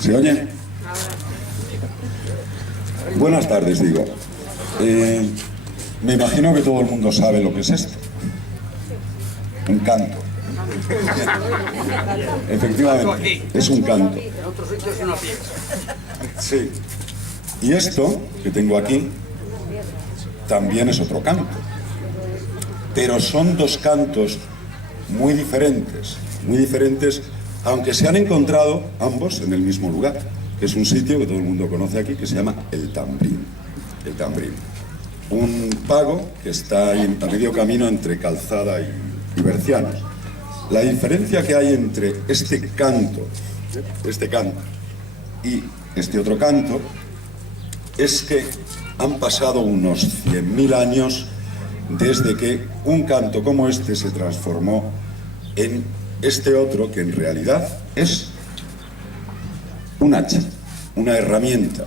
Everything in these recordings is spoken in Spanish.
¿Se oye? Buenas tardes, digo. Me imagino que todo el mundo sabe lo que es esto. Un canto. Efectivamente, es un canto. Sí. Y esto que tengo aquí también es otro canto. Pero son dos cantos muy diferentes, aunque se han encontrado ambos en el mismo lugar, que es un sitio que todo el mundo conoce aquí, que se llama El Tambrín. El Tambrín. Un pago que está ahí a medio camino entre Calzada y Bercianos. La diferencia que hay entre este canto y este otro canto es que han pasado unos 100.000 años desde que un canto como este se transformó en este otro, que en realidad es un hacha, una herramienta.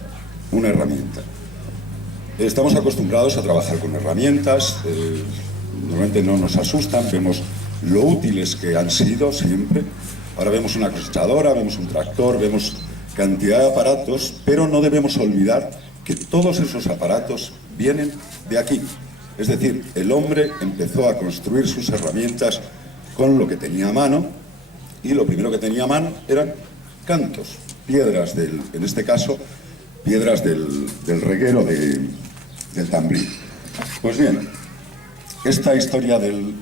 Estamos acostumbrados a trabajar con herramientas, normalmente no nos asustan, vemos lo útiles que han sido siempre. Ahora vemos una cosechadora, vemos un tractor, vemos cantidad de aparatos, pero no debemos olvidar que todos esos aparatos vienen de aquí. Es decir, el hombre empezó a construir sus herramientas con lo que tenía a mano, y lo primero que tenía a mano eran cantos, piedras en este caso, piedras del reguero del Tambrín. Pues bien, esta historia del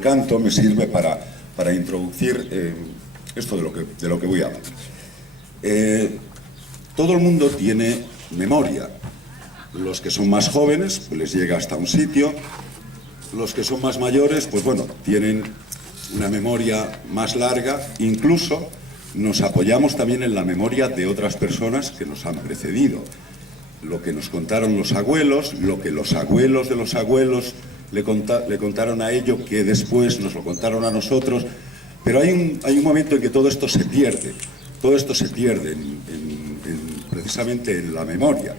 canto me sirve para introducir esto de lo que voy a hablar. Todo el mundo tiene memoria. Los que son más jóvenes, pues les llega hasta un sitio. Los que son más mayores, pues bueno, tienen una memoria más larga. Incluso nos apoyamos también en la memoria de otras personas que nos han precedido. Lo que nos contaron los abuelos, lo que los abuelos de los abuelos le contaron a ellos, que después nos lo contaron a nosotros. Pero hay un momento en que todo esto se pierde. Todo esto se pierde precisamente en la memoria.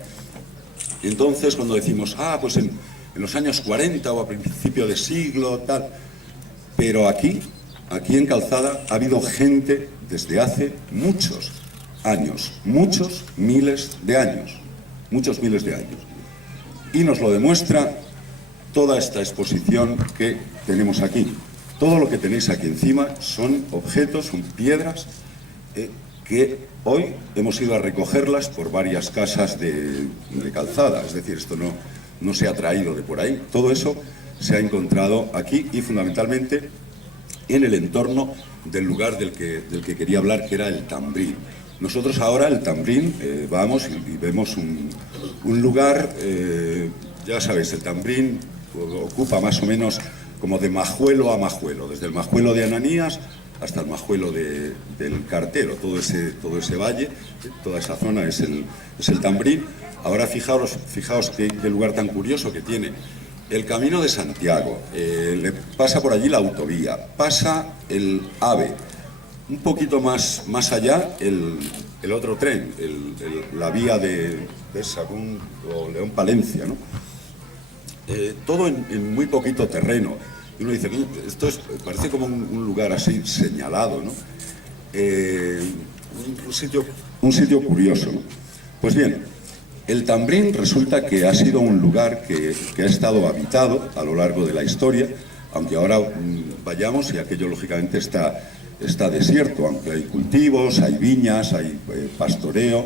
Entonces, cuando decimos, pues en los años 40 o a principio de siglo, tal. Pero aquí en Calzada ha habido gente desde hace muchos años, muchos miles de años. Y nos lo demuestra toda esta exposición que tenemos aquí. Todo lo que tenéis aquí encima son objetos, son piedras que hoy hemos ido a recogerlas por varias casas de Calzada. Es decir, esto no se ha traído de por ahí. Todo eso se ha encontrado aquí y fundamentalmente en el entorno del lugar del que quería hablar, que era el Tambrín. Nosotros ahora, el Tambrín, vamos y vemos un lugar, ya sabéis, el Tambrín ocupa más o menos como de Majuelo a Majuelo, desde el Majuelo de Ananías hasta el Majuelo del Cartero, todo ese valle, toda esa zona es el Tambrín. Ahora fijaos qué lugar tan curioso que tiene. El Camino de Santiago, le pasa por allí la autovía, pasa el AVE, un poquito más allá el otro tren, la vía de Sagún o León Palencia, ¿no? Todo en muy poquito terreno. Y uno dice, esto parece como un lugar así señalado, ¿no? Un sitio curioso, ¿no? Pues bien, el Tambrín resulta que ha sido un lugar que ha estado habitado a lo largo de la historia, aunque ahora vayamos y aquello lógicamente está desierto, aunque hay cultivos, hay viñas, hay pastoreo,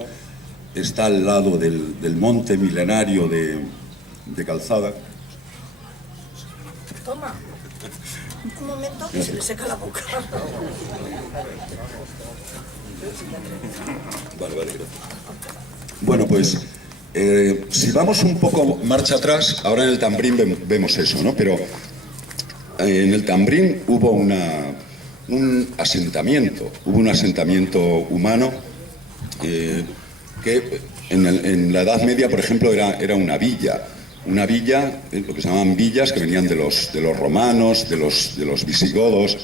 está al lado del monte milenario de Calzada. Toma. Un momento que se le seca la boca. Vale, gracias. Bueno, pues si vamos un poco marcha atrás, ahora en el Tambrín vemos eso, ¿no? Pero en el Tambrín hubo un asentamiento humano que en la Edad Media, por ejemplo, era una villa, lo que se llamaban villas, que venían de los romanos, de los visigodos,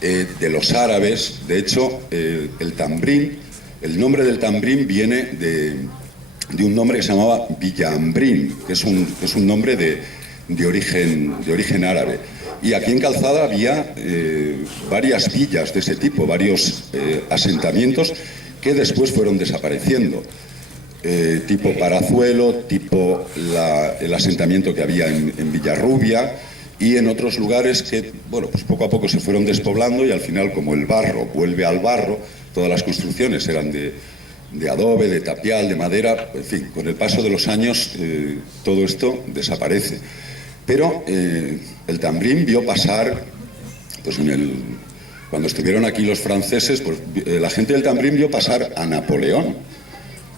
de los árabes. De hecho, el Tambrín, el nombre del Tambrín viene de un nombre que se llamaba Villa Ambrín, que es un nombre de origen árabe. Y aquí en Calzada había varias villas de ese tipo, varios asentamientos que después fueron desapareciendo. Tipo Parazuelo, tipo el asentamiento que había en Villarrubia y en otros lugares que, bueno, pues poco a poco se fueron despoblando y al final, como el barro vuelve al barro, todas las construcciones eran de adobe, de tapial, de madera, en fin, con el paso de los años todo esto desaparece. Pero el Tambrín vio pasar, pues cuando estuvieron aquí los franceses, pues la gente del Tambrín vio pasar a Napoleón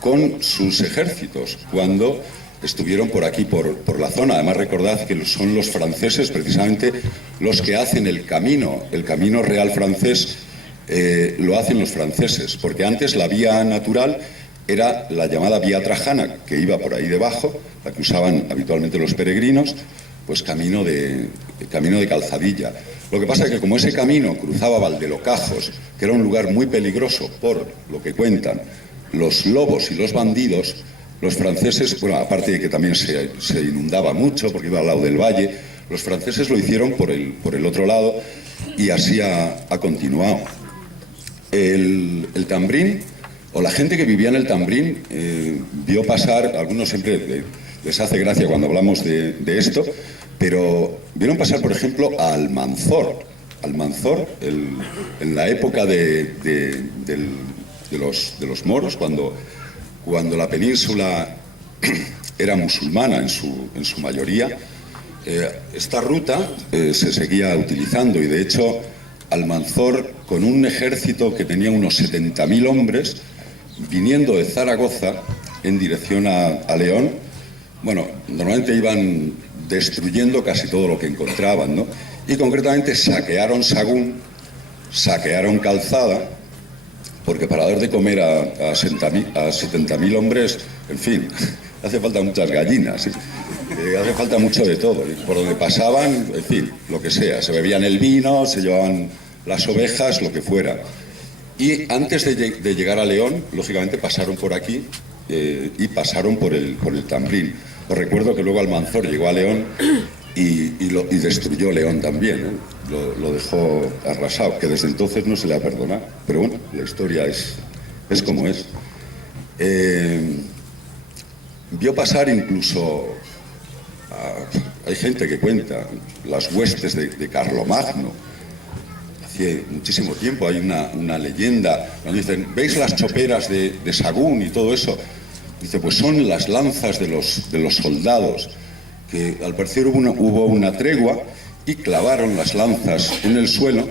con sus ejércitos cuando estuvieron por aquí, por la zona. Además, recordad que son los franceses precisamente los que hacen el camino real francés. Lo hacen los franceses, porque antes la vía natural era la llamada vía Trajana, que iba por ahí debajo, la que usaban habitualmente los peregrinos, pues camino de calzadilla. Lo que pasa es que como ese camino cruzaba Valdelocajos, que era un lugar muy peligroso por lo que cuentan los lobos y los bandidos, los franceses, bueno, aparte de que también se inundaba mucho porque iba al lado del valle, los franceses lo hicieron por el otro lado y así ha continuado. El Tambrín, o la gente que vivía en el Tambrín, vio pasar, algunos siempre les hace gracia cuando hablamos de esto, pero vieron pasar, por ejemplo, a Almanzor. Almanzor, en la época de los moros, cuando la península era musulmana en su mayoría, esta ruta se seguía utilizando y, de hecho, Almanzor, con un ejército que tenía unos 70.000 hombres, viniendo de Zaragoza en dirección a León, bueno, normalmente iban destruyendo casi todo lo que encontraban, ¿no? Y concretamente saquearon Sagún, saquearon Calzada, porque para dar de comer a 70.000 hombres, en fin, hace falta muchas gallinas, ¿sí? Hace falta mucho de todo. Y por donde pasaban, en fin, lo que sea. Se bebían el vino, se llevaban las ovejas, lo que fuera. Y antes de llegar a León, lógicamente pasaron por aquí y pasaron por el Tambrín. Os recuerdo que luego Almanzor llegó a León y destruyó León también, ¿eh? Lo dejó arrasado, que desde entonces no se le ha perdonado. Pero bueno, la historia es como es. Vio pasar incluso... hay gente que cuenta las huestes de Carlomagno. Hace muchísimo tiempo hay una leyenda donde dicen, ¿veis las choperas de Sagún y todo eso? Dice, pues son las lanzas de los soldados, que al parecer hubo una tregua y clavaron las lanzas en el suelo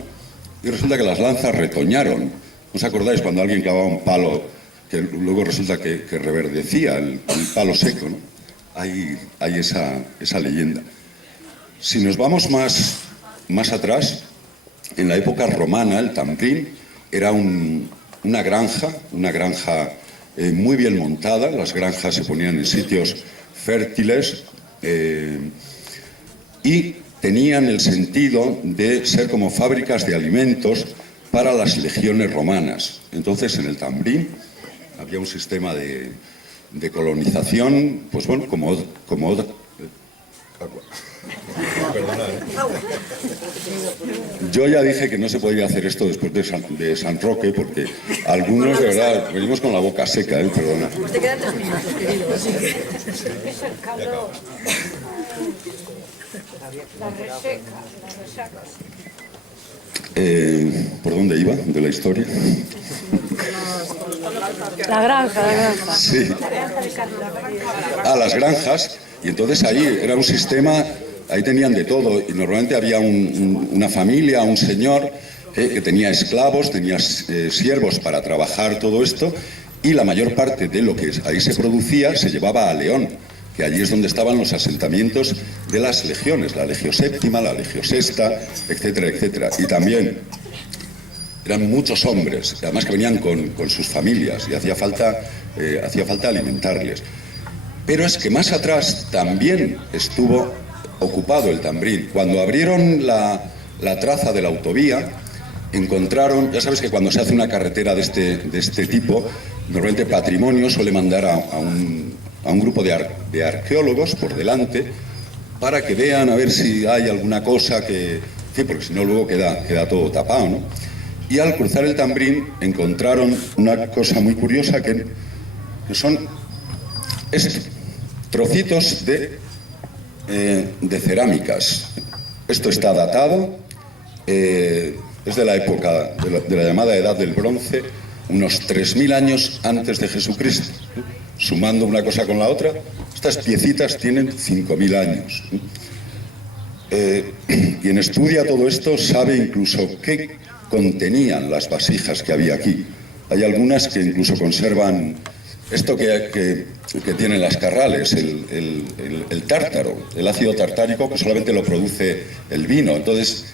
y resulta que las lanzas retoñaron. ¿No os acordáis cuando alguien clavaba un palo que luego resulta que reverdecía el palo seco, ¿no? Hay esa leyenda. Si nos vamos más atrás, en la época romana, el Tambrín era una granja muy bien montada. Las granjas se ponían en sitios fértiles y tenían el sentido de ser como fábricas de alimentos para las legiones romanas. Entonces, en el Tambrín había un sistema de colonización, pues bueno, como otra... Perdonad, Yo ya dije que no se podía hacer esto después de San Roque, porque algunos, de verdad, venimos con la boca seca, perdona. Pues te quedan 3 minutos, querido, así que... La resaca. ¿Por dónde iba de la historia? La granja. Sí. A las granjas, y entonces ahí era un sistema, ahí tenían de todo, y normalmente había una familia, un señor que tenía esclavos, tenía siervos para trabajar todo esto, y la mayor parte de lo que ahí se producía se llevaba a León, que allí es donde estaban los asentamientos de las legiones, la Legio Séptima, la Legio Sexta, etcétera, etcétera. Y también eran muchos hombres, además que venían con sus familias, y hacía falta alimentarles. Pero es que más atrás también estuvo ocupado el Tambrín. Cuando abrieron la traza de la autovía, encontraron, ya sabes que cuando se hace una carretera de este tipo, normalmente Patrimonio suele mandar a un grupo de arqueólogos por delante para que vean a ver si hay alguna cosa que... Sí, porque si no luego queda todo tapado, ¿no? Y al cruzar el Tambrín encontraron una cosa muy curiosa que son trocitos de cerámicas. Esto está datado, es de la época de la llamada Edad del Bronce, unos 3.000 años antes de Jesucristo. Sumando una cosa con la otra, estas piecitas tienen 5.000 años. Quien estudia todo esto sabe incluso qué contenían las vasijas que había aquí. Hay algunas que incluso conservan esto que tienen las carrales, el tártaro, el ácido tartárico, que solamente lo produce el vino. Entonces,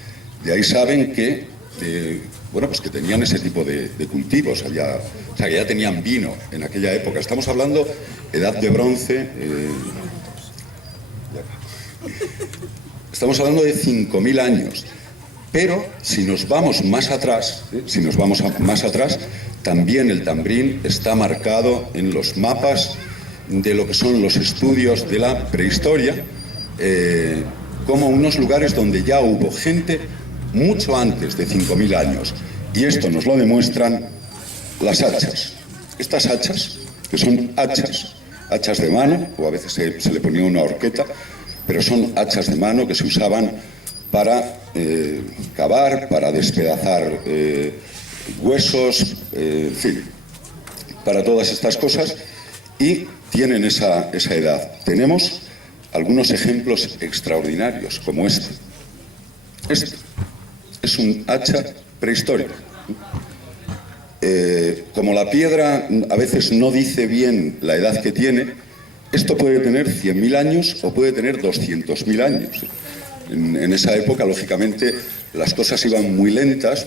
de ahí saben que, bueno, pues que tenían ese tipo de cultivos. O sea, que ya tenían vino en aquella época. Estamos hablando Edad de Bronce. Estamos hablando de 5.000 años. Pero si nos vamos más atrás, también el Tambrín está marcado en los mapas de lo que son los estudios de la prehistoria, como unos lugares donde ya hubo gente mucho antes de 5.000 años. Y esto nos lo demuestran las hachas. Estas hachas, que son hachas de mano, o a veces se le ponía una horqueta, pero son hachas de mano que se usaban para cavar, para despedazar huesos, en fin, para todas estas cosas, y tienen esa edad. Tenemos algunos ejemplos extraordinarios, como este. Este es un hacha prehistórica. Como la piedra a veces no dice bien la edad que tiene, esto puede tener 100.000 años o puede tener 200.000 años. En esa época, lógicamente, las cosas iban muy lentas,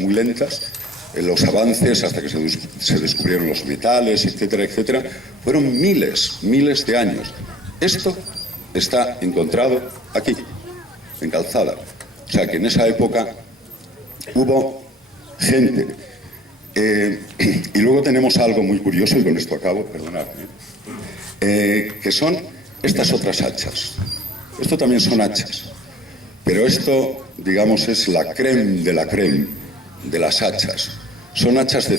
los avances hasta que se descubrieron los metales, etcétera, etcétera, fueron miles de años. Esto está encontrado aquí, en Calzada. O sea, que en esa época hubo gente. Y luego tenemos algo muy curioso, y con esto acabo, perdonadme, que son estas otras hachas. Esto también son hachas. Pero esto, digamos, es la crème de la crème de las hachas. Son hachas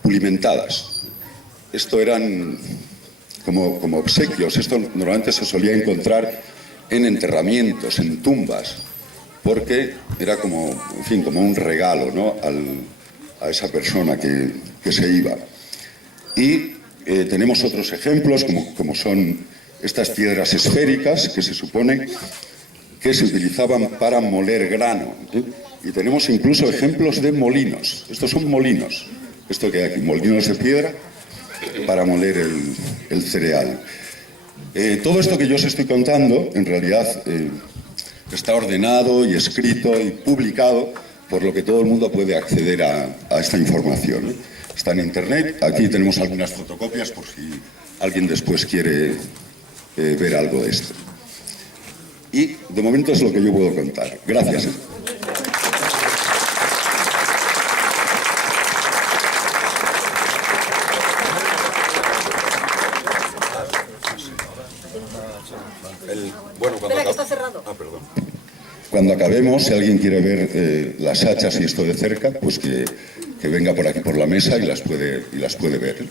pulimentadas. Esto eran como obsequios. Esto normalmente se solía encontrar en enterramientos, en tumbas, porque era como, en fin, como un regalo, ¿no?, a esa persona que se iba. Y tenemos otros ejemplos, como son estas piedras esféricas, que se supone que se utilizaban para moler grano. Y tenemos incluso ejemplos de molinos. Estos son molinos. Esto que hay aquí, molinos de piedra para moler el cereal. Todo esto que yo os estoy contando, en realidad, está ordenado y escrito y publicado, por lo que todo el mundo puede acceder a esta información. Está en Internet. Aquí tenemos algunas fotocopias por si alguien después quiere ver algo de esto. Y de momento es lo que yo puedo contar. Gracias. Espera, que está cerrado. Perdón. Cuando acabemos, si alguien quiere ver las hachas y esto de cerca, pues que venga por aquí por la mesa y las puede ver.